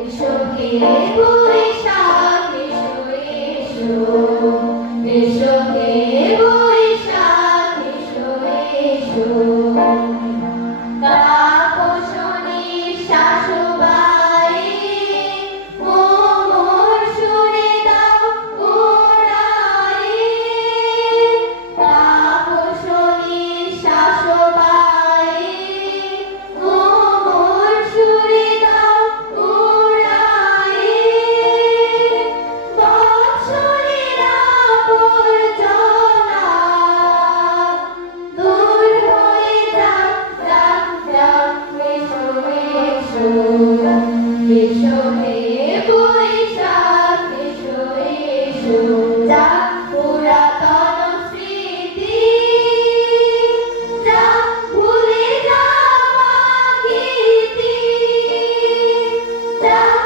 এসো হে বৈশাখ এসো এসো, এসো হে বৈশাখ এসো এসো। তাপসনীর শাশুবাই মোর সুরে দাও উড়াই। তাপসনীর শাশুবাই মোর সুরে দাও উড়াই। বৎসরের আবর্জনা দূর হয়ে যাক যাক যাক। এসো এসো, এসো হে বৈশাখ এসো এসো। যাক পুরাতন স্মৃতি, যাক ভুলে যাওয়া গীতি, যাক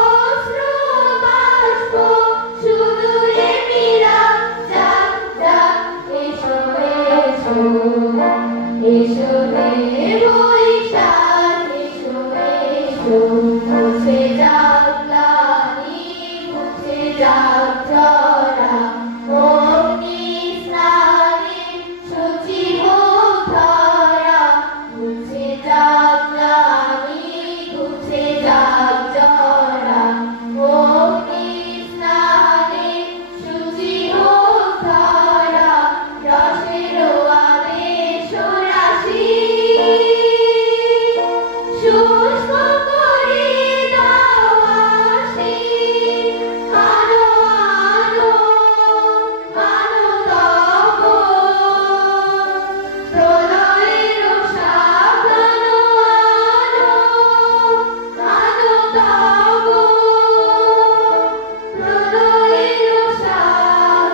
অশ্রু বাষ্প সুদূরে মিলাপ। যাক যাক এসো এসো, এসো হে বৈশাখ এসো এসো। মুছে যাক গ্লানি, মুছে যাক জরা, অগ্নি স্নানে শুচি হোক ধরা। মুছে যাক গ্লানি, মুছে যাক জরা, অগ্নি স্নানে শুচি হোক ধরা। রসের আবেশ রাশি শুষ্ক করে দাও আশি। আনো আনো আনো তব প্রলয়ের শাখ। আনো আনো আনো তব প্রলয়ের শাখ।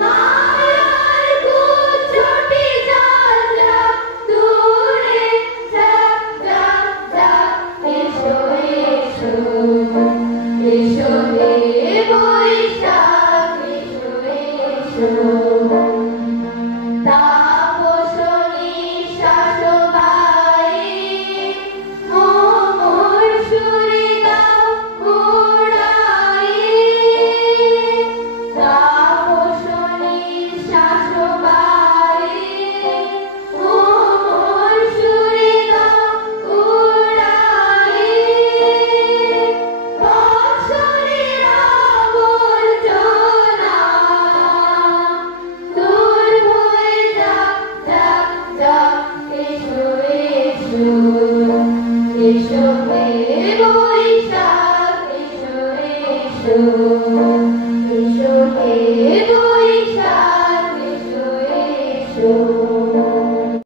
মায়ার গুচ্ছটি যাত্রা দূরে যাক যাক যাক। এসো এসো, এসো হে বৈশাখ এসো এসো। তাপসনীর শাশুবাই মোর সুরে দাও উড়াই। তাপসনীর শাশুবাই মোর সুরে দাও উড়াই। বৎসরের আবর্জনা দূর হয়ে যাক যাক যাক। এসো এসো, এসো হে বৈশাখ এসো এসো।